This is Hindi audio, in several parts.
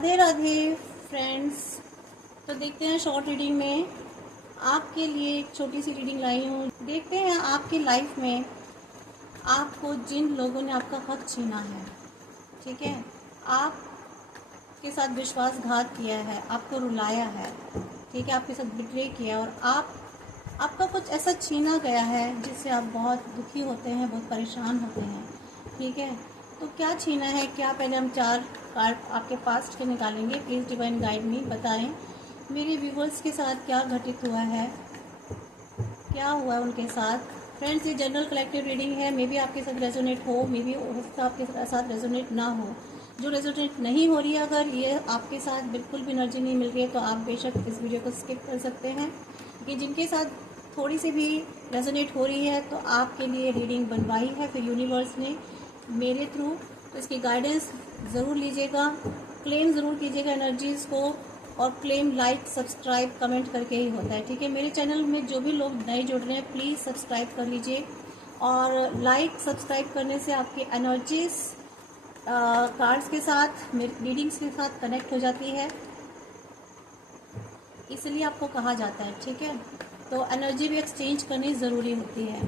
राधे राधे फ्रेंड्स। तो देखते हैं शॉर्ट रीडिंग में आपके लिए एक छोटी सी रीडिंग लाई हूँ। देखते हैं आपकी लाइफ में आपको जिन लोगों ने आपका हक छीना है, ठीक है, आपके साथ विश्वासघात किया है, आपको रुलाया है, ठीक है, आपके साथ बिट्रे किया और आपका कुछ ऐसा छीना गया है जिससे आप बहुत दुखी होते हैं, बहुत परेशान होते हैं, ठीक है। तो क्या छीना है, क्या, पहले हम 4 कार्ड आपके पास्ट के निकालेंगे। प्लीज़ डिवाइन गाइड मी, बताएं मेरे व्यूवर्स के साथ क्या घटित हुआ है, क्या हुआ है उनके साथ। फ्रेंड्स, ये जनरल कलेक्टिव रीडिंग है, मे बी आपके साथ रेजोनेट हो, मे बी आपके साथ रेजोनेट ना हो। जो रेजोनेट नहीं हो रही है, अगर ये आपके साथ बिल्कुल भी एनर्जी नहीं मिल रही है तो आप बेशक इस वीडियो को स्किप कर सकते हैं। कि जिनके साथ थोड़ी सी भी रेजोनेट हो रही है तो आपके लिए रीडिंग बनवाई है फिर यूनिवर्स ने मेरे थ्रू, तो इसकी गाइडेंस ज़रूर लीजिएगा, क्लेम ज़रूर कीजिएगा एनर्जीज़ को। और क्लेम लाइक सब्सक्राइब कमेंट करके ही होता है, ठीक है। मेरे चैनल में जो भी लोग नए जुड़ रहे हैं प्लीज़ सब्सक्राइब कर लीजिए, और लाइक सब्सक्राइब करने से आपकी एनर्जीज कार्ड्स के साथ, मेरी रीडिंग्स के साथ कनेक्ट हो जाती है, इसलिए आपको कहा जाता है, ठीक है। तो एनर्जी भी एक्सचेंज करनी ज़रूरी होती है,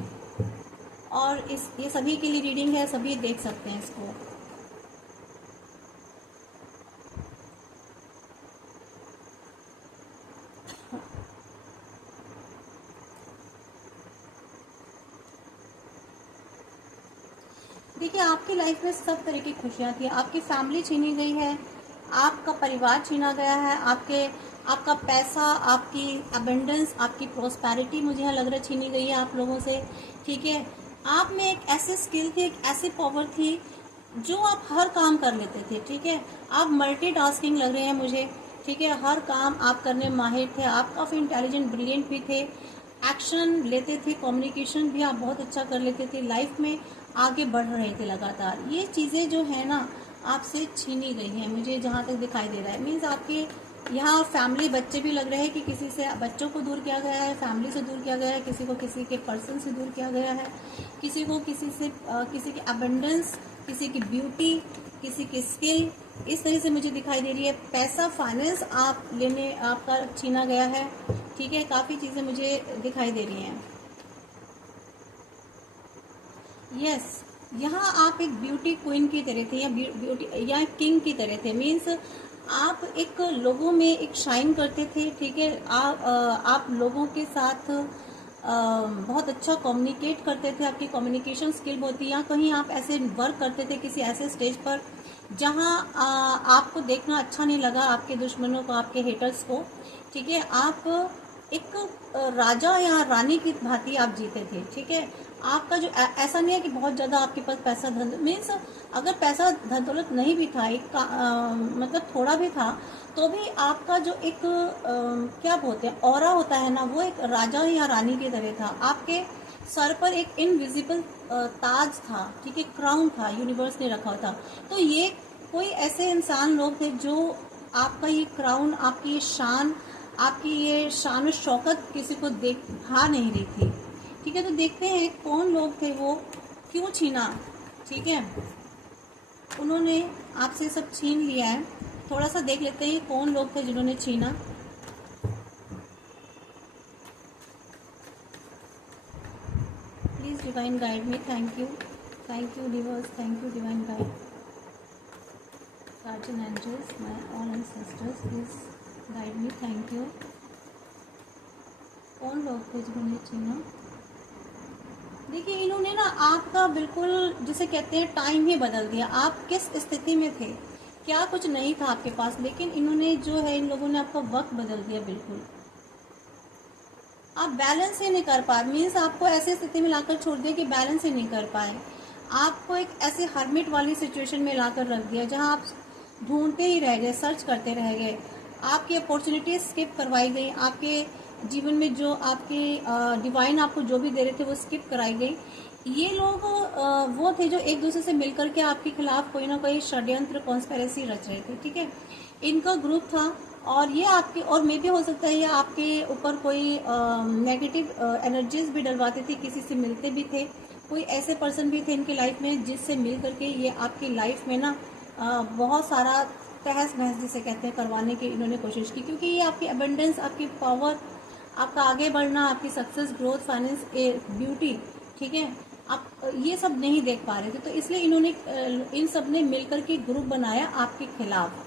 और ये सभी के लिए रीडिंग है, सभी देख सकते हैं इसको। देखिए, आपकी लाइफ में सब तरह की खुशियाँ थी, आपकी फैमिली छीनी गई है, आपका परिवार छीना गया है, आपका पैसा, आपकी अबेंडेंस, आपकी प्रोस्पेरिटी मुझे यहाँ लग रहा है छीनी गई है आप लोगों से, ठीक है। आप में एक ऐसी स्किल थी, एक ऐसी पावर थी जो आप हर काम कर लेते थे, ठीक है। आप मल्टीटास्किंग लग रहे हैं मुझे, ठीक है, हर काम आप करने में माहिर थे, आप काफ़ी इंटेलिजेंट ब्रिलियंट भी थे, एक्शन लेते थे, कम्युनिकेशन भी आप बहुत अच्छा कर लेते थे, लाइफ में आगे बढ़ रहे थे लगातार। ये चीज़ें जो है ना आपसे छीनी गई हैं, मुझे जहाँ तक दिखाई दे रहा है। मीन्स आपके यहाँ फैमिली, बच्चे भी लग रहे हैं कि किसी से, बच्चों को दूर किया गया है, फैमिली से दूर किया गया है, किसी को किसी के पर्सन से दूर किया गया है, किसी को किसी से, किसी की अबेंडेंस, किसी की ब्यूटी, किसी की स्किल, इस तरह से मुझे दिखाई दे रही है। पैसा, फाइनेंस आपका छीना गया है, ठीक है। काफ़ी चीज़ें मुझे दिखाई दे रही हैं। यस, यहाँ आप एक ब्यूटी क्वीन की तरह थे, या ब्यूटी या किंग की तरह थे। मीन्स आप एक लोगों में एक शाइन करते थे, ठीक है। आप लोगों के साथ बहुत अच्छा कम्युनिकेट करते थे, आपकी कम्युनिकेशन स्किल बहुत थी। या कहीं आप ऐसे वर्क करते थे किसी ऐसे स्टेज पर जहाँ आपको देखना अच्छा नहीं लगा, आपके दुश्मनों को, आपके हेटर्स को, ठीक है। आप एक राजा या रानी की भांति आप जीते थे, ठीक है। आपका जो ऐसा नहीं है कि बहुत ज़्यादा आपके पास पैसा धन, मीन्स अगर पैसा धन दौलत नहीं भी था, मतलब थोड़ा भी था, तो भी आपका जो एक क्या बोलते हैं, ऑरा होता है ना, वो एक राजा या रानी की तरह था। आपके सर पर एक इनविजिबल ताज था, ठीक है, क्राउन था, यूनिवर्स ने रखा था। तो ये कोई ऐसे इंसान लोग थे जो आपका ये क्राउन, आपकी ये शान, आपकी ये शान शौकत किसी को देखा नहीं रही थी, ठीक है। तो देखते हैं कौन लोग थे वो, क्यों छीना, ठीक है। उन्होंने आपसे सब छीन लिया है, थोड़ा सा देख लेते हैं कौन लोग थे जिन्होंने छीना। Please divine guide me, thank you universe, thank you divine guide, guardian angels, my all ancestors, please guide me, thank you. कौन लोग थे जिन्होंने छीना? देखिए, इन्होंने ना आपका बिल्कुल, जिसे कहते हैं, टाइम ही बदल दिया। आप किस स्थिति में थे, क्या कुछ नहीं था आपके पास, लेकिन इन्होंने जो है, इन लोगों ने आपका वक्त बदल दिया बिल्कुल। आप बैलेंस ही नहीं कर पाए, मीन्स आपको ऐसी स्थिति में लाकर छोड़ दिया कि बैलेंस ही नहीं कर पाए। आपको एक ऐसे हर्मिट वाली सिचुएशन में लाकर रख दिया जहां आप ढूंढते ही रह गए, सर्च करते रह गए, आपकी अपॉर्चुनिटी स्किप करवाई गई, आपके जीवन में जो आपके डिवाइन आपको जो भी दे रहे थे वो स्किप कराई गई। ये लोग वो थे जो एक दूसरे से मिलकर के आपके खिलाफ कोई ना कोई षड्यंत्र, कॉन्स्पिरेसी रच रहे थे, ठीक है। इनका ग्रुप था, और ये आपके, और मे भी हो सकता है ये आपके ऊपर कोई नेगेटिव एनर्जीज भी डलवाते थे, किसी से मिलते भी थे, कोई ऐसे पर्सन भी थे इनकी लाइफ में जिससे मिल करके ये आपकी लाइफ में ना बहुत सारा तहस नहस जिसे कहते हैं करवाने की इन्होंने कोशिश की, क्योंकि ये आपकी अबेंडेंस, आपकी पावर, आपका आगे बढ़ना, आपकी सक्सेस, ग्रोथ, फाइनेंस, ब्यूटी, ठीक है, आप ये सब नहीं देख पा रहे थे। तो इसलिए इन्होंने इन सब ने मिलकर के ग्रुप बनाया आपके खिलाफ।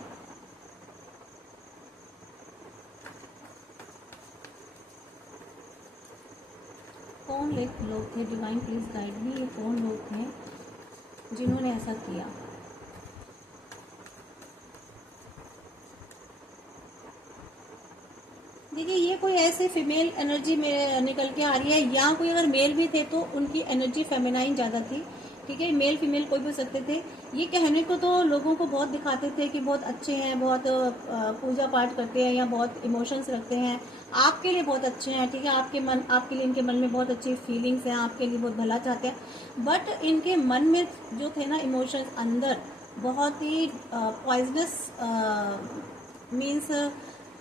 कौन लोग थे, डिवाइन प्लीज गाइड मी, ये कौन लोग थे जिन्होंने ऐसा किया? देखिए, ये कोई ऐसे फीमेल एनर्जी में निकल के आ रही है, या कोई अगर मेल भी थे तो उनकी एनर्जी फेमिनाइन ज़्यादा थी, ठीक है। मेल फीमेल कोई भी हो सकते थे। ये कहने को तो लोगों को बहुत दिखाते थे कि बहुत अच्छे हैं, बहुत पूजा पाठ करते हैं, या बहुत इमोशंस रखते हैं, आपके लिए बहुत अच्छे हैं, ठीक है, आपके लिए इनके मन में बहुत अच्छी फीलिंग्स हैं, आपके लिए बहुत भला चाहते हैं। बट इनके मन में जो थे ना इमोशंस अंदर, बहुत ही पॉइजनस, मीन्स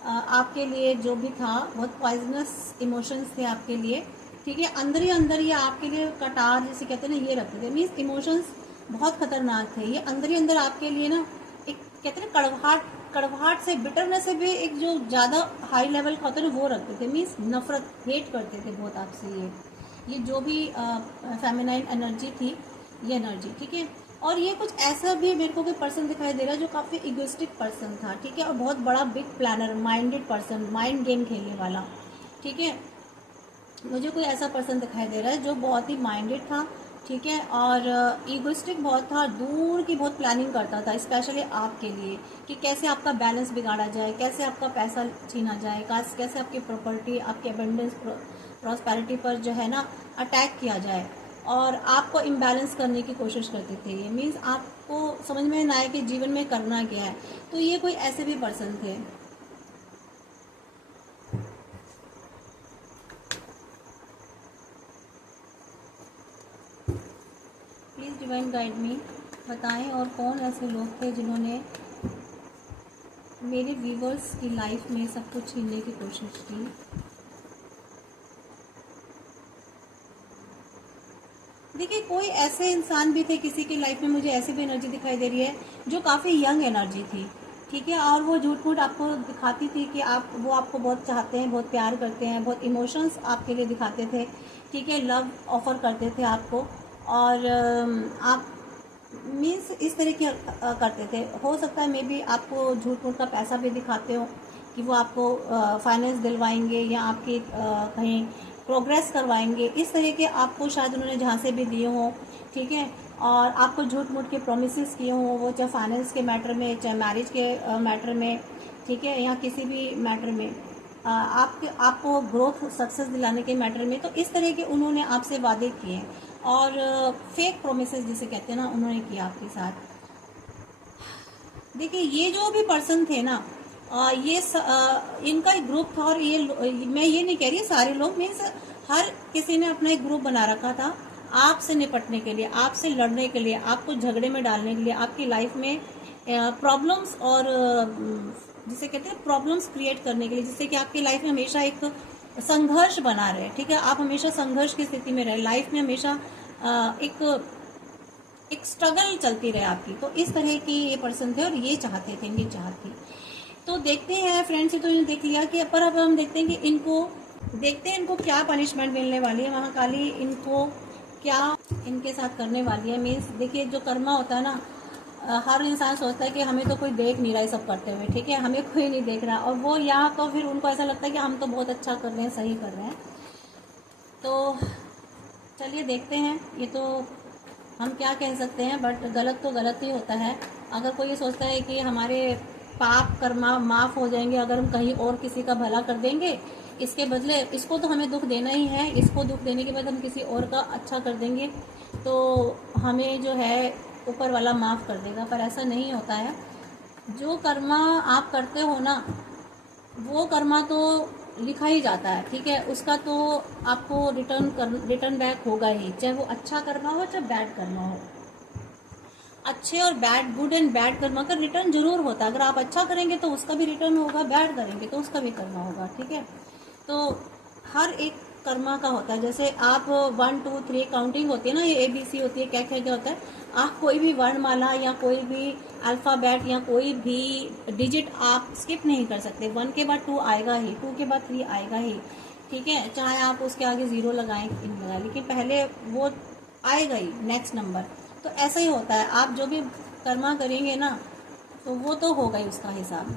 आपके लिए जो भी था बहुत पॉइजनस इमोशंस थे आपके लिए, ठीक है। अंदर ही अंदर ये आपके लिए कटार जैसे कहते हैं ना, ये रखते थे। मीन्स इमोशंस बहुत खतरनाक थे। ये अंदर ही अंदर आपके लिए ना एक कहते हैं कड़वाहट से, बिटरनेस से भी एक जो ज़्यादा हाई लेवल का होता है वो रखते थे। मीन्स नफरत, हेट करते थे बहुत आपसे। ये जो भी फेमिनाइन एनर्जी थी, ये एनर्जी, ठीक है। और ये कुछ ऐसा भी मेरे को कोई पर्सन दिखाई दे रहा है जो काफ़ी इगोइस्टिक पर्सन था, ठीक है, और बहुत बड़ा big planner, minded person, mind game खेलने वाला, ठीक है। मुझे कोई ऐसा पर्सन दिखाई दे रहा है जो बहुत ही माइंडेड था, ठीक है, और ईगोइस्टिक बहुत था, दूर की बहुत प्लानिंग करता था, स्पेशली आपके लिए, कि कैसे आपका बैलेंस बिगाड़ा जाए, कैसे आपका पैसा छीना जाए, कैसे आपकी प्रॉपर्टी, आपके अबेंडेंस, प्रॉस्पेरिटी पर जो है ना अटैक किया जाए, और आपको इम्बैलेंस करने की कोशिश करते थे। ये मीन्स आपको समझ में ना आए कि जीवन में करना क्या है। तो ये कोई ऐसे भी पर्सन थे। प्लीज़ डिवाइन गाइड मी, बताएं और कौन ऐसे लोग थे जिन्होंने मेरे व्यूवर्स की लाइफ में सब कुछ छीनने की कोशिश की। देखिए, कोई ऐसे इंसान भी थे किसी की लाइफ में, मुझे ऐसी भी एनर्जी दिखाई दे रही है जो काफ़ी यंग एनर्जी थी, ठीक है, और वो झूठ मूठ आपको दिखाती थी कि वो आपको बहुत चाहते हैं, बहुत प्यार करते हैं, बहुत इमोशंस आपके लिए दिखाते थे, ठीक है, लव ऑफर करते थे आपको, और आप मीन्स इस तरह की करते थे। हो सकता है मे बी आपको झूठ मूठ का पैसा भी दिखाते हो कि वो आपको फाइनेंस दिलवाएंगे, या आपकी कहीं प्रोग्रेस करवाएंगे, इस तरह के आपको शायद उन्होंने जहाँ से भी दिए हों, ठीक है, और आपको झूठ मूठ के प्रोमिस किए हों, वो चाहे फाइनेंस के मैटर में, चाहे मैरिज के मैटर में, ठीक है, या किसी भी मैटर में, आपको ग्रोथ, सक्सेस दिलाने के मैटर में। तो इस तरह के उन्होंने आपसे वादे किए, और फेक प्रोमिस जिसे कहते हैं ना, उन्होंने किया आपके साथ। देखिए, ये जो भी पर्सन थे ना, इनका एक ग्रुप था, और मैं ये नहीं कह रही सारे लोग, मीन्स हर किसी ने अपना एक ग्रुप बना रखा था आपसे निपटने के लिए, आपसे लड़ने के लिए, आपको झगड़े में डालने के लिए, आपकी लाइफ में प्रॉब्लम्स, और जिसे कहते हैं प्रॉब्लम्स क्रिएट करने के लिए, जिससे कि आपकी लाइफ में हमेशा एक संघर्ष बना रहे, ठीक है, आप हमेशा संघर्ष की स्थिति में रहे, लाइफ में हमेशा एक स्ट्रगल चलती रहे आपकी। तो इस तरह की ये पर्सन थे, और ये चाहते थे, इनकी चाहत थी। तो देखते हैं फ्रेंड्स, तो इन्हें देख लिया कि पर अब हम देखते हैं कि इनको क्या पनिशमेंट मिलने वाली है, महाकाली इनको क्या इनके साथ करने वाली है। मीन्स देखिए, जो कर्मा होता है ना, हर इंसान सोचता है कि हमें तो कोई देख नहीं रहा है सब करते हुए, ठीक है, हमें कोई नहीं देख रहा, और वो यहाँ तो फिर उनको ऐसा लगता है कि हम तो बहुत अच्छा कर रहे हैं, सही कर रहे हैं। तो चलिए देखते हैं। ये तो हम क्या कह सकते हैं, बट गलत तो गलत ही होता है। अगर कोई ये सोचता है कि हमारे पाप कर्मा माफ़ हो जाएंगे अगर हम कहीं और किसी का भला कर देंगे, इसके बदले इसको तो हमें दुख देना ही है, इसको दुख देने के बाद हम किसी और का अच्छा कर देंगे तो हमें जो है ऊपर वाला माफ़ कर देगा। पर ऐसा नहीं होता है। जो कर्मा आप करते हो ना, वो कर्मा तो लिखा ही जाता है, ठीक है, उसका तो आपको रिटर्न बैक होगा ही, चाहे वो अच्छा कर्मा हो चाहे बैड कर्मा हो। अच्छे और bad, good and bad Karma का रिटर्न जरूर होता है। अगर आप अच्छा करेंगे तो उसका भी रिटर्न होगा, बैड करेंगे तो उसका भी कर्मा होगा, ठीक है। तो हर एक कर्मा का होता है। जैसे आप 1 2 3 काउंटिंग होती है ना, ये ABC होती है, क्या क्या क्या होता है, आप कोई भी वर्णमाला या कोई भी अल्फ़ाबेट या कोई भी डिजिट आप स्किप नहीं कर सकते। 1 के बाद 2 आएगा ही, 2 के बाद 3 आएगा ही, ठीक है, चाहे आप उसके आगे 0 लगाएं लगाएं, लेकिन पहले वो आएगा ही नेक्स्ट नंबर। तो ऐसा ही होता है, आप जो भी कर्मा करेंगे ना तो वो तो होगा ही उसका हिसाब।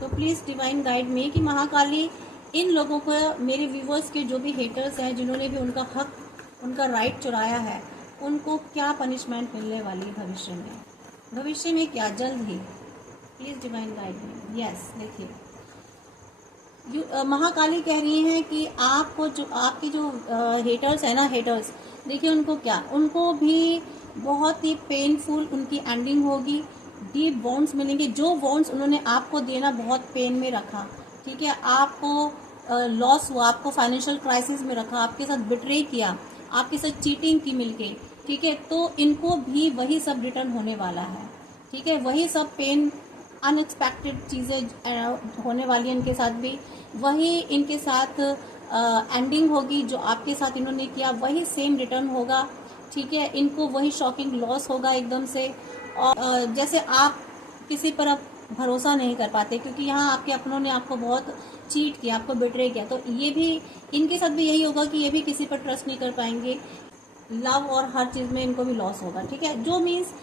तो प्लीज़ डिवाइन गाइड में कि महाकाली इन लोगों को, मेरे व्यूवर्स के जो भी हेटर्स हैं, जिन्होंने भी उनका हक, उनका राइट चुराया है, उनको क्या पनिशमेंट मिलने वाली है भविष्य में क्या, जल्द ही। प्लीज़ डिवाइन गाइड में। यस, देखिए महाकाली कह रही हैं कि आपको जो आपके जो हेटर्स है ना, हेटर्स देखिए उनको क्या, उनको भी बहुत ही पेनफुल उनकी एंडिंग होगी। डीप वॉन्ड्स मिलेंगे, जो वॉन्ड्स उन्होंने आपको दिए ना, बहुत पेन में रखा, ठीक है, आपको लॉस हुआ, आपको फाइनेंशियल क्राइसिस में रखा, आपके साथ बिट्रे किया, आपके साथ चीटिंग की मिलके, ठीक है, तो इनको भी वही सब रिटर्न होने वाला है, ठीक है, वही सब पेन, अनएक्सपेक्टेड चीज़ें होने वाली हैं इनके साथ भी, वही इनके साथ एंडिंग होगी, जो आपके साथ इन्होंने किया वही सेम रिटर्न होगा, ठीक है, इनको वही शॉकिंग लॉस होगा एकदम से। और जैसे आप किसी पर अब भरोसा नहीं कर पाते, क्योंकि यहाँ आपके अपनों ने आपको बहुत चीट किया, आपको बिट्रे किया, तो ये भी इनके साथ भी यही होगा कि ये भी किसी पर ट्रस्ट नहीं कर पाएंगे, लव और हर चीज़ में इनको भी लॉस होगा, ठीक है, जो मीन्स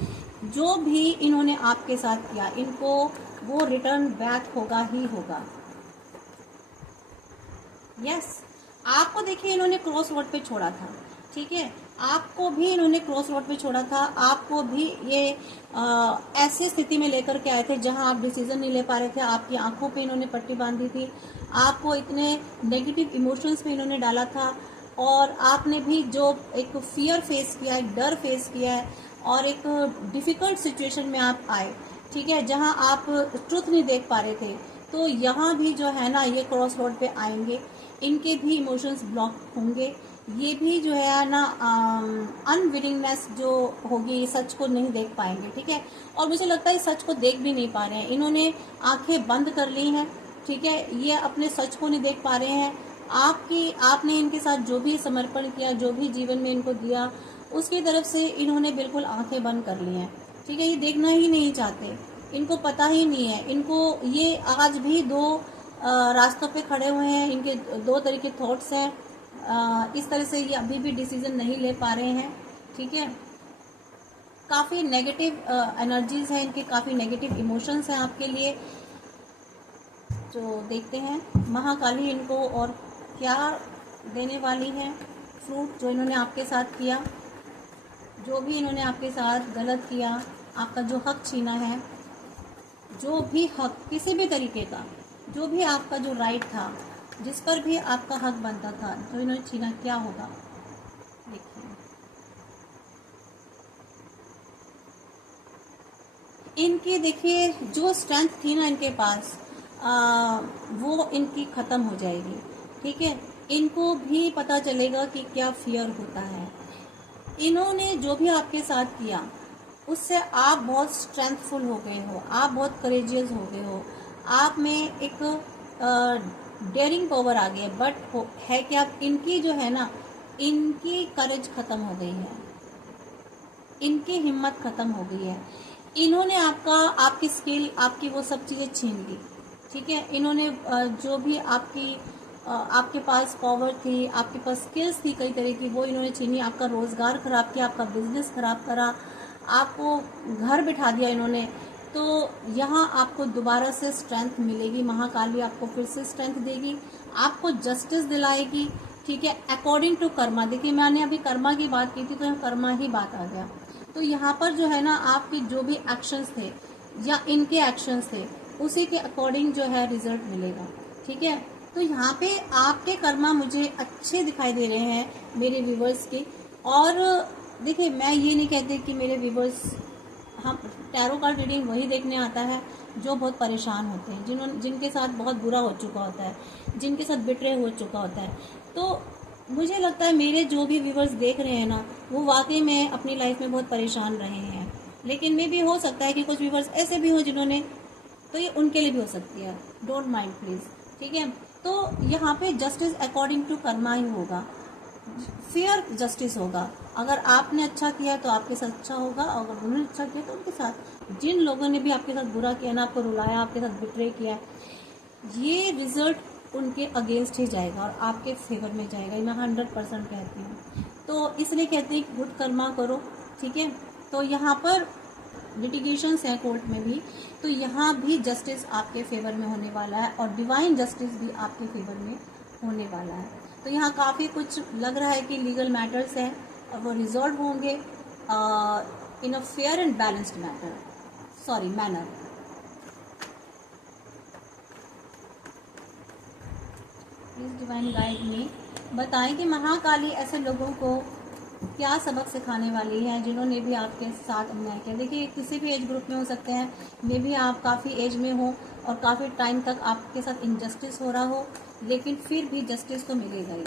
जो भी इन्होंने आपके साथ किया, इनको वो रिटर्न बैक होगा ही होगा। यस, आपको देखिए इन्होंने क्रॉस रोड पे छोड़ा था, ठीक है, आपको भी इन्होंने क्रॉस रोड पे छोड़ा था, आपको भी ये ऐसी स्थिति में लेकर के आए थे जहां आप डिसीजन नहीं ले पा रहे थे, आपकी आंखों पे इन्होंने पट्टी बांधी थी, आपको इतने नेगेटिव इमोशंस पे इन्होंने डाला था, और आपने भी जो एक फियर फेस किया, एक डर फेस किया है, और एक डिफ़िकल्ट सिचुएशन में आप आए, ठीक है, जहां आप ट्रुथ नहीं देख पा रहे थे। तो यहाँ भी जो है ना, ये क्रॉस रोड पे आएंगे, इनके भी इमोशंस ब्लॉक होंगे, ये भी जो है ना अनविलिंगनेस जो होगी, सच को नहीं देख पाएंगे, ठीक है, और मुझे लगता है सच को देख भी नहीं पा रहे हैं, इन्होंने आंखें बंद कर ली हैं, ठीक है, ये अपने सच को नहीं देख पा रहे हैं। आपने इनके साथ जो भी समर्पण किया, जो भी जीवन में इनको दिया, उसकी तरफ से इन्होंने बिल्कुल आंखें बंद कर ली हैं, ठीक है, ये देखना ही नहीं चाहते, इनको पता ही नहीं है, इनको ये आज भी दो रास्तों पे खड़े हुए हैं, इनके दो तरह के थॉट्स हैं, इस तरह से ये अभी भी डिसीजन नहीं ले पा रहे हैं, ठीक है, काफ़ी नेगेटिव एनर्जीज हैं इनके, काफ़ी नेगेटिव इमोशंस हैं आपके लिए। तो देखते हैं महाकाली इनको और क्या देने वाली है, फ्रूट जो इन्होंने आपके साथ किया, जो भी इन्होंने आपके साथ गलत किया, आपका जो हक छीना है, जो भी हक किसी भी तरीके का, जो भी आपका जो राइट था, जिस पर भी आपका हक बनता था, जो इन्होंने छीना, क्या होगा देखिए। इनकी देखिए जो स्ट्रेंथ थी ना इनके पास, वो इनकी ख़त्म हो जाएगी, ठीक है, इनको भी पता चलेगा कि क्या फियर होता है। इन्होंने जो भी आपके साथ किया उससे आप बहुत स्ट्रेंथफुल हो गए हो, आप बहुत करेजियस हो गए हो, आप में एक डेयरिंग पावर आ गई है, बट है कि आप इनकी जो है ना, इनकी करेज ख़त्म हो गई है, इनकी हिम्मत ख़त्म हो गई है, इन्होंने आपकी स्किल, आपकी वो सब चीज़ें छीन ली, ठीक है, इन्होंने जो भी आपके पास पावर थी, आपके पास स्किल्स थी कई तरह की, वो इन्होंने छीनी, आपका रोज़गार ख़राब किया, आपका बिजनेस ख़राब करा, आपको घर बिठा दिया इन्होंने। तो यहाँ आपको दोबारा से स्ट्रेंथ मिलेगी, महाकाली आपको फिर से स्ट्रेंथ देगी, आपको जस्टिस दिलाएगी, ठीक है, अकॉर्डिंग टू कर्मा। देखिए मैंने अभी कर्मा की बात की थी, तो यहाँ कर्मा ही बात आ गया। तो यहाँ पर जो है ना, आपकी जो भी एक्शंस थे या इनके एक्शंस थे, उसी के अकॉर्डिंग जो है रिजल्ट मिलेगा, ठीक है। तो यहाँ पे आपके कर्मा मुझे अच्छे दिखाई दे रहे हैं मेरे व्यूवर्स के। और देखिए मैं ये नहीं कहती कि मेरे व्यूवर्स, हम टैरो कार्ड रीडिंग वही देखने आता है जो बहुत परेशान होते हैं, जिनके साथ बहुत बुरा हो चुका होता है, जिनके साथ बिट्रे हो चुका होता है। तो मुझे लगता है मेरे जो भी व्यूवर्स देख रहे हैं ना, वो वाकई में अपनी लाइफ में बहुत परेशान रहे हैं, लेकिन मे भी हो सकता है कि कुछ व्यूवर्स ऐसे भी हो जिन्होंने, तो ये उनके लिए भी हो सकती है, डोंट माइंड प्लीज़, ठीक है। तो यहाँ पे जस्टिस अकॉर्डिंग टू कर्मा ही होगा, फेयर जस्टिस होगा। अगर आपने अच्छा किया तो आपके साथ अच्छा होगा, और अगर उन्होंने अच्छा किया तो उनके साथ। जिन लोगों ने भी आपके साथ बुरा किया ना, आपको रुलाया, आपके साथ बिट्रे किया, ये रिजल्ट उनके अगेंस्ट ही जाएगा और आपके फेवर में जाएगा, मैं 100% कहती हूँ। तो इसलिए कहते हैं कि गुड कर्मा करो, ठीक है। तो यहाँ पर लिटिगेशंस हैं कोर्ट में भी, तो यहाँ भी जस्टिस आपके फेवर में होने वाला है और डिवाइन जस्टिस भी आपके फेवर में होने वाला है। तो यहाँ काफ़ी कुछ लग रहा है कि लीगल मैटर्स हैं और वो रिजॉल्व होंगे in a fair and balanced manner. Please divine guide में बताएं कि महाकाली ऐसे लोगों को क्या सबक सिखाने वाली है जिन्होंने भी आपके साथ अन्याय किया। देखिए, किसी भी एज ग्रुप में हो सकते हैं, मे भी आप काफ़ी एज में हो और काफ़ी टाइम तक आपके साथ इनजस्टिस हो रहा हो, लेकिन फिर भी जस्टिस तो मिलेगा ही।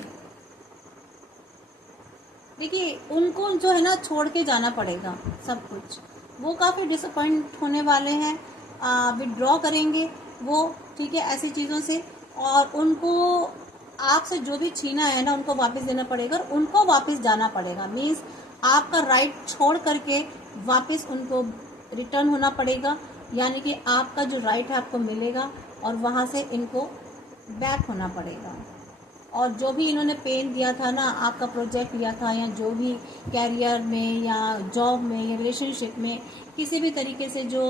देखिए, उनको जो है ना छोड़ के जाना पड़ेगा सब कुछ, वो काफ़ी डिसअपॉइंट होने वाले हैं, विड्रॉ करेंगे वो, ठीक है, ऐसी चीज़ों से। और उनको आपसे जो भी छीना है ना, उनको वापस देना पड़ेगा और उनको वापस जाना पड़ेगा। मीन्स आपका राइट छोड़ करके वापस उनको रिटर्न होना पड़ेगा, यानी कि आपका जो राइट है आपको मिलेगा और वहाँ से इनको बैक होना पड़ेगा। और जो भी इन्होंने पेन दिया था ना, आपका प्रोजेक्ट लिया था, या जो भी कैरियर में या जॉब में या रिलेशनशिप में किसी भी तरीके से जो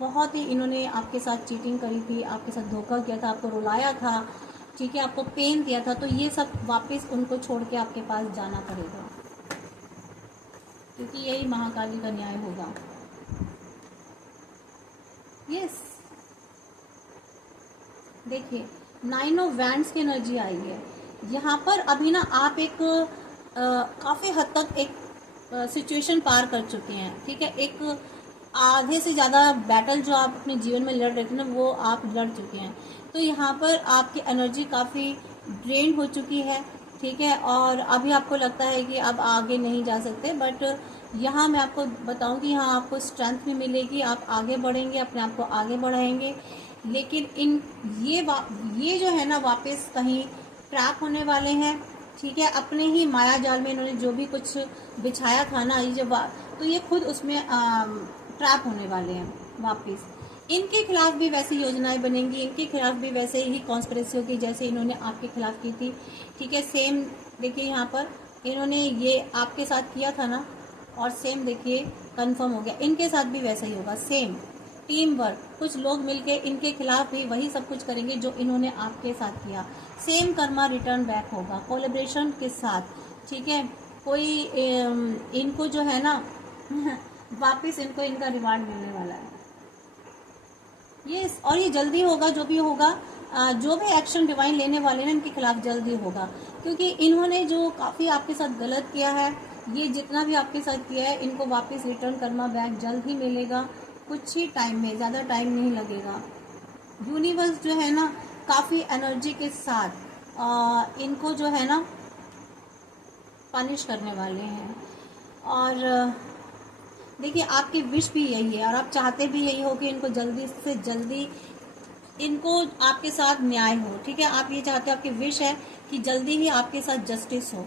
बहुत ही इन्होंने आपके साथ चीटिंग करी थी, आपके साथ धोखा किया था, आपको रुलाया था, ठीक है, आपको पेन दिया था, तो ये सब वापस उनको छोड़ के आपके पास जाना पड़ेगा, क्योंकि यही महाकाली का न्याय होगा। यस, देखिए 9 ऑफ वैंड्स की एनर्जी आई है यहाँ पर। अभी ना आप एक काफ़ी हद तक एक सिचुएशन पार कर चुके हैं, ठीक है। एक आधे से ज़्यादा बैटल जो आप अपने जीवन में लड़ रहे थे ना, वो आप लड़ चुके हैं। तो यहाँ पर आपकी एनर्जी काफ़ी ड्रेन हो चुकी है, ठीक है, और अभी आपको लगता है कि अब आगे नहीं जा सकते। बट यहाँ मैं आपको बताऊँ कि यहाँ आपको स्ट्रेंथ भी मिलेगी, आप आगे बढ़ेंगे, अपने आप को आगे बढ़ाएंगे। लेकिन ये जो है ना, वापस कहीं ट्रैप होने वाले हैं, ठीक है। अपने ही माया जाल में इन्होंने जो भी कुछ बिछाया था ना, ये जो तो ये खुद उसमें ट्रैप होने वाले हैं वापस। इनके खिलाफ भी वैसी योजनाएं बनेंगी, इनके खिलाफ भी वैसे ही कॉन्स्पिरेसी होगी जैसे इन्होंने आपके खिलाफ की थी, ठीक है। सेम देखिए, यहाँ पर इन्होंने ये आपके साथ किया था ना, और सेम देखिए कंफर्म हो गया, इनके साथ भी वैसा ही होगा। सेम टीम वर्क, कुछ लोग मिलके इनके खिलाफ भी वही सब कुछ करेंगे जो इन्होंने आपके साथ किया। सेम कर्मा रिटर्न बैक होगा कोलैबोरेशन के साथ, ठीक है। कोई इनको जो है ना वापस इनको इनका रिवार्ड मिलने वाला है। और ये जल्दी होगा, जो भी होगा, जो भी एक्शन डिवाइन लेने वाले हैं इनके खिलाफ जल्दी होगा, क्योंकि इन्होंने जो काफ़ी आपके साथ गलत किया है, ये जितना भी आपके साथ किया है, इनको वापस रिटर्न करना बैक जल्द ही मिलेगा, कुछ ही टाइम में, ज़्यादा टाइम नहीं लगेगा। यूनिवर्स जो है ना काफ़ी एनर्जी के साथ इनको जो है ना पनिश करने वाले हैं। और देखिए, आपकी विश भी यही है और आप चाहते भी यही हो कि इनको जल्दी से जल्दी इनको आपके साथ न्याय हो, ठीक है। आप ये चाहते हो, आपकी विश है कि जल्दी ही आपके साथ जस्टिस हो।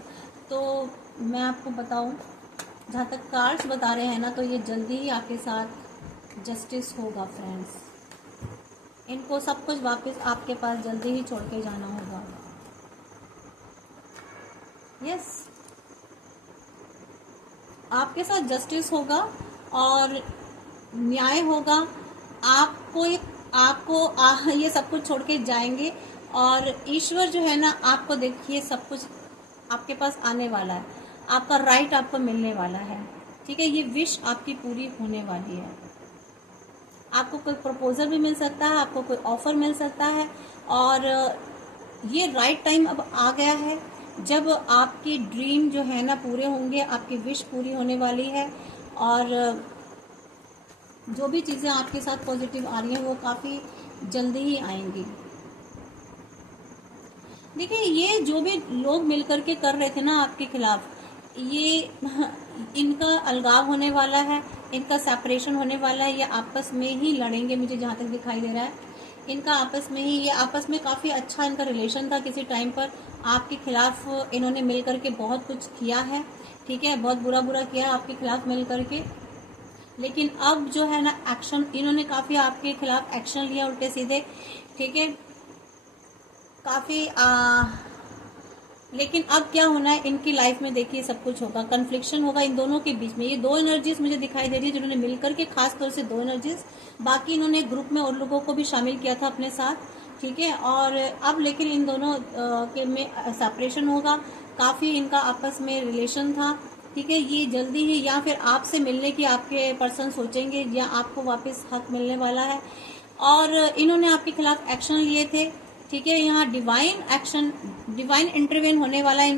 तो मैं आपको बताऊं, जहाँ तक कार्ड्स बता रहे हैं ना, तो ये जल्दी ही आपके साथ जस्टिस होगा फ्रेंड्स। इनको सब कुछ वापस आपके पास जल्दी ही छोड़ के जाना होगा। यस, आपके साथ जस्टिस होगा और न्याय होगा। ये सब कुछ छोड़ के जाएंगे और ईश्वर जो है ना, आपको देखिए सब कुछ आपके पास आने वाला है, आपका राइट आपको मिलने वाला है, ठीक है। ये विश आपकी पूरी होने वाली है। आपको कोई प्रपोजल भी मिल सकता है, आपको कोई ऑफर मिल सकता है, और ये राइट टाइम अब आ गया है जब आपकी ड्रीम जो है ना पूरे होंगे, आपकी विश पूरी होने वाली है। और जो भी चीज़ें आपके साथ पॉजिटिव आ रही हैं वो काफ़ी जल्दी ही आएंगी। देखिए, ये जो भी लोग मिलकर के कर रहे थे ना आपके खिलाफ, ये इनका अलगाव होने वाला है, इनका सेपरेशन होने वाला है, ये आपस में ही लड़ेंगे, मुझे जहाँ तक दिखाई दे रहा है। इनका आपस में ही, ये आपस में काफ़ी अच्छा इनका रिलेशन था। किसी टाइम पर आपके खिलाफ इन्होंने मिल करके बहुत कुछ किया है, ठीक है, बहुत बुरा बुरा किया है आपके खिलाफ मिल करके। लेकिन अब जो है ना एक्शन, इन्होंने काफ़ी आपके खिलाफ एक्शन लिया उल्टे सीधे, ठीक है, काफ़ी लेकिन अब क्या होना है इनकी लाइफ में, देखिए सब कुछ होगा, कन्फ्लिक्शन होगा इन दोनों के बीच में। ये दो एनर्जीज मुझे दिखाई दे रही है जिन्होंने मिलकर के, खास तौर से दो एनर्जीज, बाकी इन्होंने ग्रुप में और लोगों को भी शामिल किया था अपने साथ, ठीक है। और अब लेकिन इन दोनों के में सेपरेशन होगा, काफ़ी इनका आपस में रिलेशन था, ठीक है। ये जल्दी ही या फिर आपसे मिलने की आपके पर्सन सोचेंगे, या आपको वापस हक मिलने वाला है। और इन्होंने आपके खिलाफ एक्शन लिए थे, ठीक है। यहाँ डिवाइन एक्शन, डिवाइन इंटरवेन होने वाला है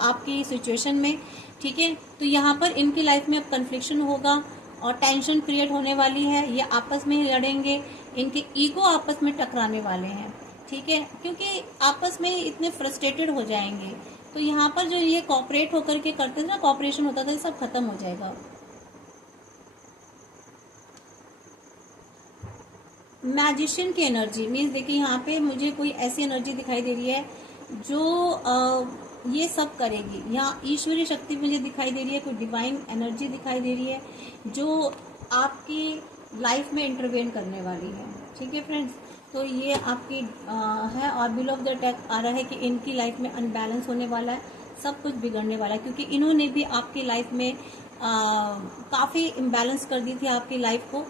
आपकी सिचुएशन में, ठीक है। तो यहाँ पर इनकी लाइफ में अब कन्फ्लिक्शन होगा और टेंशन क्रिएट होने वाली है। ये आपस में ही लड़ेंगे, इनके ईगो आपस में टकराने वाले हैं, ठीक है, क्योंकि आपस में इतने फ्रस्ट्रेटेड हो जाएंगे। तो यहाँ पर जो ये कॉपरेट होकर के करते थे ना, कॉपरेशन होता था, ये सब खत्म हो जाएगा। मैजिशियन की एनर्जी मीन्स, देखिए यहाँ पे मुझे कोई ऐसी एनर्जी दिखाई दे रही है जो ये सब करेगी। यहाँ ईश्वरीय शक्ति मुझे दिखाई दे रही है, कोई डिवाइन एनर्जी दिखाई दे रही है जो आपकी लाइफ में इंटरवेन करने वाली है, ठीक है फ्रेंड्स। तो ये आपकी है। और बिलो ऑफ द अटैक आ रहा है कि इनकी लाइफ में अनबैलेंस होने वाला है, सब कुछ बिगड़ने वाला है, क्योंकि इन्होंने भी आपकी लाइफ में काफ़ी इम्बैलेंस कर दी थी आपकी लाइफ को,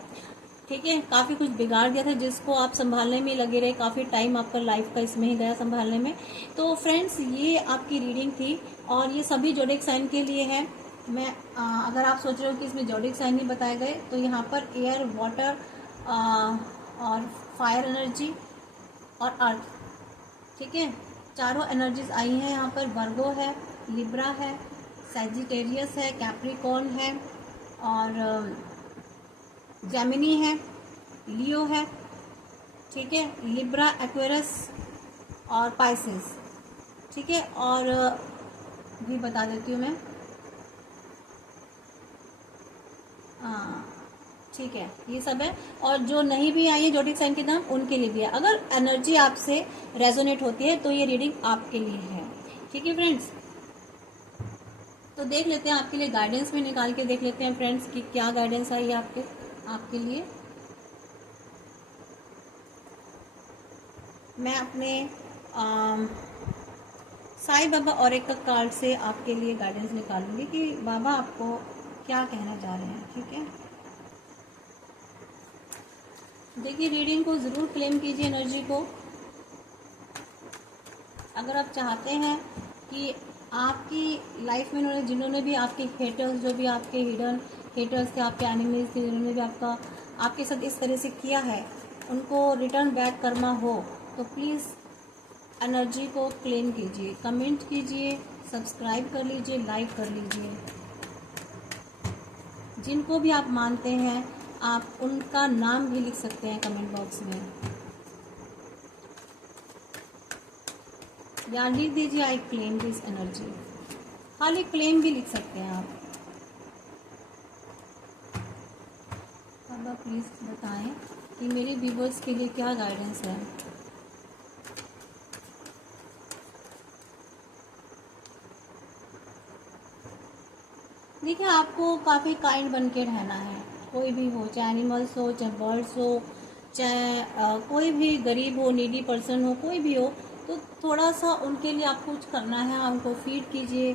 ठीक है, काफ़ी कुछ बिगाड़ दिया था जिसको आप संभालने में लगे रहे, काफ़ी टाइम आपका लाइफ का इसमें ही गया संभालने में। तो फ्रेंड्स, ये आपकी रीडिंग थी और ये सभी जोडिक साइन के लिए है। मैं अगर आप सोच रहे हो कि इसमें जोडिक साइन नहीं बताए गए, तो यहाँ पर एयर, वाटर और फायर एनर्जी और अर्थ, ठीक है, चारों एनर्जीज आई हैं यहाँ पर। वर्गो है, लिब्रा है, सैजिटेरियस है, कैप्रिकॉर्न है और जेमिनी है, लियो है, ठीक है, लिब्रा, एक्वेरियस और पाइसेस, ठीक है। और भी बता देती हूँ मैं, ठीक है, ये सब है। और जो नहीं भी आई है जोडिक साइन के नाम, उनके लिए भी है। अगर एनर्जी आपसे रेजोनेट होती है तो ये रीडिंग आपके लिए है, ठीक है फ्रेंड्स। तो देख लेते हैं, आपके लिए गाइडेंस में निकाल के देख लेते हैं फ्रेंड्स कि क्या गाइडेंस आई है आपके लिए। मैं अपने साईं बाबा ऑरेकल कार्ड से आपके लिए गाइडेंस निकालूंगी कि बाबा आपको क्या कहना चाह रहे हैं, ठीक है। देखिए, रीडिंग को ज़रूर क्लेम कीजिए, एनर्जी को। अगर आप चाहते हैं कि आपकी लाइफ में जिन्होंने भी आपके हेटर्स, जो भी आपके हिडन हेटर्स थे, आपके एनिमीज थे, जिन्होंने भी आपके साथ इस तरह से किया है, उनको रिटर्न बैक करना हो, तो प्लीज़ एनर्जी को क्लेम कीजिए, कमेंट कीजिए, सब्सक्राइब कर लीजिए, लाइक कर लीजिए। जिनको भी आप मानते हैं, आप उनका नाम भी लिख सकते हैं कमेंट बॉक्स में, या लिख दीजिए आई क्लेम दिस एनर्जी। खाली क्लेम भी लिख सकते हैं आप। बाबा प्लीज़ बताएं कि मेरे व्यूवर्स के लिए क्या गाइडेंस है। देखिए, आपको काफ़ी काइंड बन के रहना है, कोई भी हो, चाहे एनिमल्स हो, चाहे बर्ड्स हो, चाहे कोई भी गरीब हो, नीडी पर्सन हो, कोई भी हो, तो थोड़ा सा उनके लिए आपको कुछ करना है। उनको फीड कीजिए,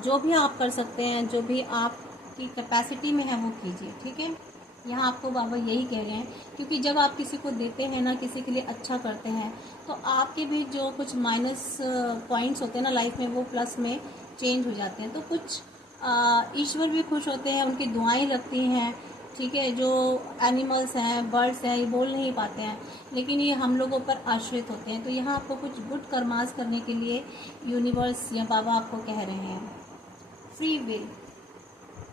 जो भी आप कर सकते हैं, जो भी आपकी कैपेसिटी में है वो कीजिए, ठीक है। यहाँ आपको बाबा यही कह रहे हैं, क्योंकि जब आप किसी को देते हैं ना, किसी के लिए अच्छा करते हैं, तो आपके भी जो कुछ माइनस पॉइंट्स होते हैं ना लाइफ में, वो प्लस में चेंज हो जाते हैं। तो कुछ ईश्वर भी खुश होते हैं, उनकी दुआएं लगती हैं, ठीक है। जो एनिमल्स हैं, बर्ड्स हैं, ये बोल नहीं पाते हैं, लेकिन ये हम लोगों पर आश्रित होते हैं। तो यहाँ आपको कुछ गुड कर्मास करने के लिए यूनिवर्स या बाबा आपको कह रहे हैं। फ्री विल,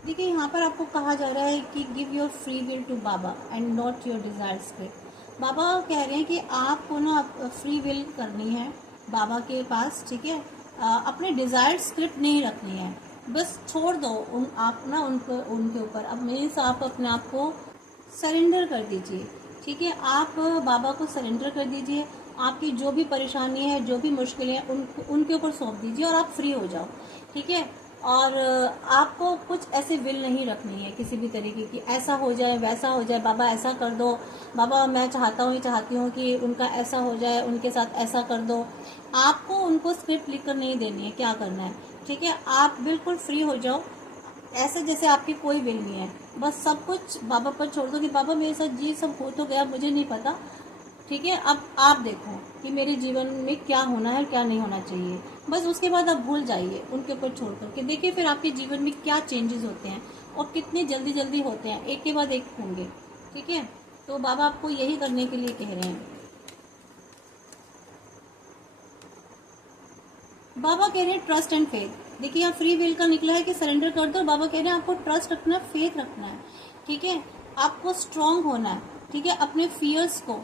देखिए यहाँ पर आपको कहा जा रहा है कि give your free will to Baba and not your desire script. Baba कह रहे हैं कि आपको ना फ्री विल करनी है बाबा के पास, ठीक है। अपने डिज़ायर स्क्रिप्ट नहीं रखनी है, बस छोड़ दो आप ना उनके ऊपर। अब मीन्स आप अपने आप को सरेंडर कर दीजिए, ठीक है, आप बाबा को सरेंडर कर दीजिए, आपकी जो भी परेशानी है, जो भी मुश्किलें हैं, उनके ऊपर सौंप दीजिए और आप फ्री हो जाओ। ठीक है, और आपको कुछ ऐसे विल नहीं रखनी है किसी भी तरीके की, ऐसा हो जाए वैसा हो जाए, बाबा ऐसा कर दो, बाबा मैं चाहती हूँ कि उनका ऐसा हो जाए, उनके साथ ऐसा कर दो। आपको उनको स्क्रिप्ट लिख कर नहीं देनी है क्या करना है। ठीक है, आप बिल्कुल फ्री हो जाओ, ऐसे जैसे आपकी कोई विल नहीं है, बस सब कुछ बाबा पर छोड़ दो कि बाबा मेरे साथ ये सब हो तो गया, मुझे नहीं पता। ठीक है, अब आप देखो कि मेरे जीवन में क्या होना है, क्या नहीं होना चाहिए, बस उसके बाद आप भूल जाइए उनके ऊपर छोड़ करके। देखिए फिर आपके जीवन में क्या चेंजेस होते हैं और कितने जल्दी जल्दी होते हैं, एक के बाद एक होंगे। ठीक है, तो बाबा आपको यही करने के लिए कह रहे हैं। बाबा कह रहे हैं ट्रस्ट एंड फेथ। देखिए यहाँ फ्री विल का निकला है कि सरेंडर कर दो, बाबा कह रहे हैं आपको ट्रस्ट रखना है, फेथ रखना है। ठीक है, आपको स्ट्रांग होना है। ठीक है, अपने फियर्स को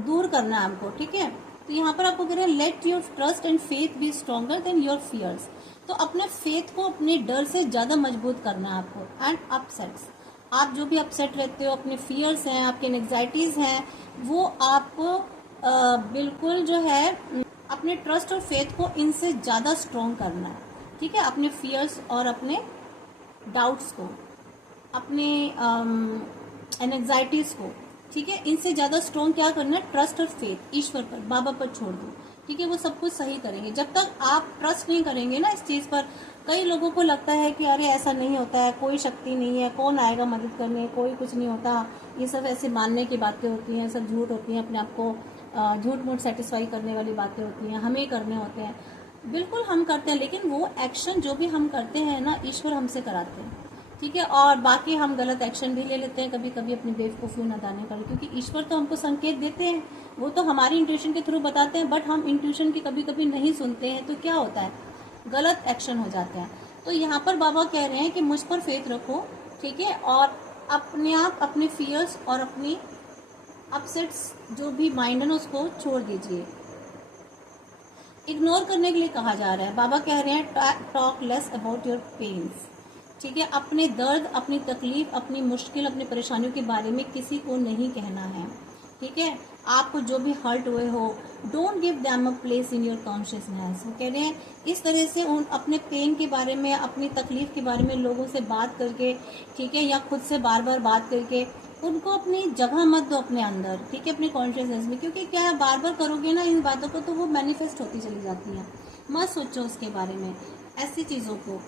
दूर करना है हमको। ठीक है, तो यहाँ पर आपको कह रहे हैं let your trust and faith be stronger than your fears. तो अपने फेथ को अपने डर से ज्यादा मजबूत करना है आपको। एंड अपसेट्स, आप जो भी अपसेट रहते हो, अपने फियर्स हैं, आपके एंग्जाइटीज हैं, वो आपको बिल्कुल जो है अपने ट्रस्ट और फेथ को इनसे ज्यादा स्ट्रॉन्ग करना है। ठीक है, अपने फियर्स और अपने डाउट्स को, अपने एंग्जाइटीज को, ठीक है, इनसे ज्यादा स्ट्रॉन्ग क्या करना है, ट्रस्ट और फेथ ईश्वर पर, बाबा पर छोड़ दो। ठीक है, वो सब कुछ सही करेंगे। जब तक आप ट्रस्ट नहीं करेंगे ना इस चीज पर, कई लोगों को लगता है कि अरे ऐसा नहीं होता है, कोई शक्ति नहीं है, कौन आएगा मदद करने, कोई कुछ नहीं होता, ये सब ऐसे मानने की बातें होती हैं, सब झूठ होती हैं, अपने आप को झूठ मूठ सेटिस्फाई करने वाली बातें होती हैं, हमें करने होते हैं। बिल्कुल हम करते हैं, लेकिन वो एक्शन जो भी हम करते हैं ना, ईश्वर हमसे कराते हैं। ठीक है, और बाकी हम गलत एक्शन भी ले लेते हैं कभी कभी अपनी बेवकूफ़ी न दाने कर, क्योंकि ईश्वर तो हमको संकेत देते हैं, वो तो हमारी इंट्यूशन के थ्रू बताते हैं, बट हम इंट्यूशन की कभी कभी नहीं सुनते हैं, तो क्या होता है, गलत एक्शन हो जाते हैं। तो यहाँ पर बाबा कह रहे हैं कि मुझ पर फेथ रखो। ठीक है, और अपने आप अपने फियर्स और अपनी अपसेट्स जो भी माइंड है ना, उसको छोड़ दीजिए। इग्नोर करने के लिए कहा जा रहा है। बाबा कह रहे हैं talk less about your pains. ठीक है, अपने दर्द, अपनी तकलीफ, अपनी मुश्किल, अपनी परेशानियों के बारे में किसी को नहीं कहना है। ठीक है, आपको जो भी हर्ट हुए हो, don't give them a place in your consciousness. वो कह रहे हैं इस तरह से उन अपने पेन के बारे में, अपनी तकलीफ के बारे में लोगों से बात करके, ठीक है, या खुद से बार बार बात करके उनको अपनी जगह मत दो अपने अंदर। ठीक है, अपने कॉन्शियसनेस में, क्योंकि क्या है, बार बार करोगे ना इन बातों को तो वो मैनिफेस्ट होती चली जाती हैं। मत सोचो उसके बारे में, ऐसी चीज़ों को।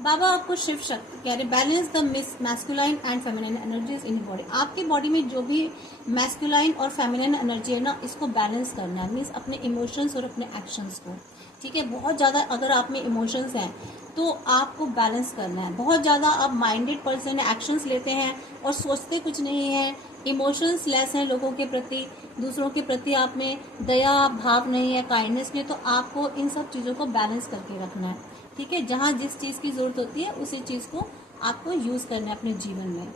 बाबा आपको शिव शक्ति कह रहे, balance the masculine and feminine energies in body. आपकी बॉडी में जो भी मैस्कुलाइन और फेमिनिन एनर्जी है ना, इसको बैलेंस करना है, मीन्स अपने इमोशंस और अपने एक्शंस को। ठीक है, बहुत ज़्यादा अगर आप में इमोशंस हैं तो आपको बैलेंस करना है। बहुत ज़्यादा आप माइंडेड पर्सन है, एक्शंस लेते हैं और सोचते कुछ नहीं है, इमोशंस लेस हैं लोगों के प्रति, दूसरों के प्रति आप में दया भाव नहीं है, काइंडनेस नहीं है, तो आपको इन सब चीज़ों को बैलेंस करके रखना है। ठीक है, जहाँ जिस चीज़ की जरूरत होती है उसी चीज़ को आपको यूज़ करना है अपने जीवन में।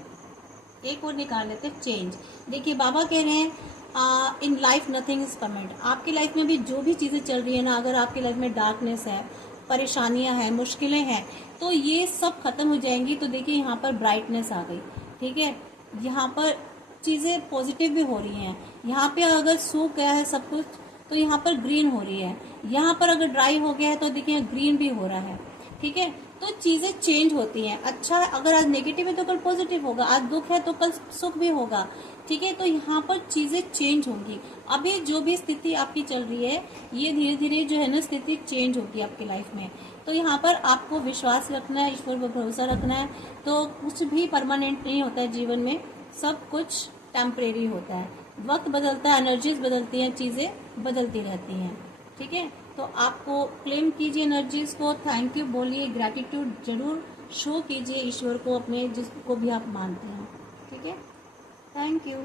एक और निकाल लेते हैं चेंज। देखिए बाबा कह रहे हैं in life nothing is permanent. आपकी लाइफ में भी जो भी चीज़ें चल रही है ना, अगर आपकी लाइफ में डार्कनेस है, परेशानियां हैं, मुश्किलें हैं, तो ये सब खत्म हो जाएंगी। तो देखिए यहाँ पर ब्राइटनेस आ गई। ठीक है, यहाँ पर चीज़ें पॉजिटिव भी हो रही हैं। यहाँ पे अगर सूख गया है सब कुछ तो यहाँ पर ग्रीन हो रही है, यहाँ पर अगर ड्राई हो गया है तो देखिए ग्रीन भी हो रहा है। ठीक है, तो चीज़ें चेंज होती हैं। अच्छा है, अगर आज नेगेटिव है तो कल पॉजिटिव होगा, आज दुख है तो कल सुख भी होगा। ठीक है, तो यहाँ पर चीज़ें चेंज होंगी। अभी जो भी स्थिति आपकी चल रही है, ये धीरे धीरे जो है ना स्थिति चेंज होगी आपकी लाइफ में। तो यहाँ पर आपको विश्वास रखना है, ईश्वर पर भरोसा रखना है। तो कुछ भी परमानेंट नहीं होता है जीवन में, सब कुछ टेम्परेरी होता है। वक्त बदलता है, एनर्जीज बदलती हैं, चीज़ें बदलती रहती हैं। ठीक है, तो आपको क्लेम कीजिए एनर्जीज को, थैंक यू बोलिए, ग्रैटिट्यूड जरूर शो कीजिए ईश्वर को, अपने जिसको भी आप मानते हैं। ठीक है, थैंक यू।